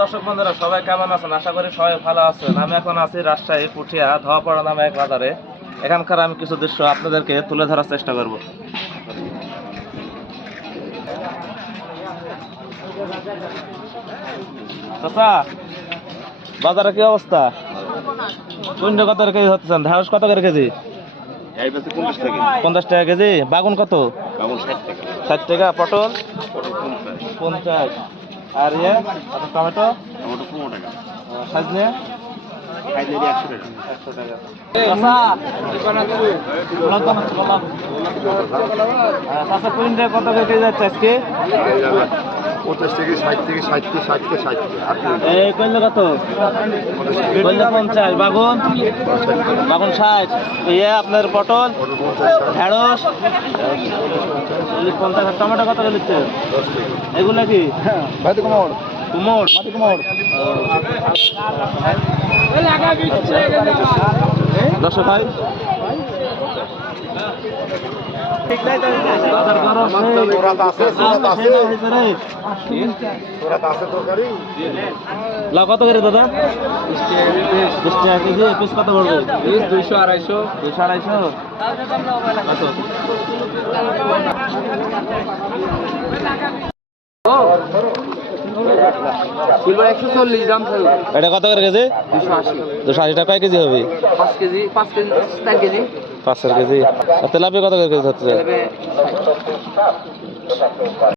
দর্শক বন্ধুরা সবাই কেমন আছেন? আশা করি সবাই ভালো আছেন। আমি এখন আছি রাজশাহী পুঠিয়া ধোয়াপাড়া নামে এক বাজারে। এখানকার আমি কিছু দৃশ্য আপনাদেরকে তুলে ধরার চেষ্টা করব। বাজারে কি অবস্থা? কুইন্টাল কত করে কেজি হচ্ছেন? ঢেঁড়স কত করে কেজি? 50 টাকা কেজি। বাগুন কত? 60 টাকা। পটল 50। আর ইয়ে টমেটো 15 টাকা। সাজনে 100 টাকা। আচ্ছা কুইন্টাল কত করে কেজি যাচ্ছে আজকে? 50 থেকে 60 থেকে 60 থেকে 60 থেকে 60 এই কুইন্টাল কত? কুইন্টাল 50। বাগুন 60। ইয়ে আপনার পটল ঢেঁড়স 50। টমেটো কত করে দিচ্ছে? এগুলো কি কুমড়? মাটি কুমড়। দর্শক ভাই কত করে দাদা? 20 টাকা কেজি। পিস কত পড়বে? 200 250 140 দাম থাকবে। এটা কত করে কেজি? 280 টাকা। কেজি হবে? 5 কেজি 4 কেজি। 5 কেজি। তেলাপিয়া কত করে কেজি হচ্ছে?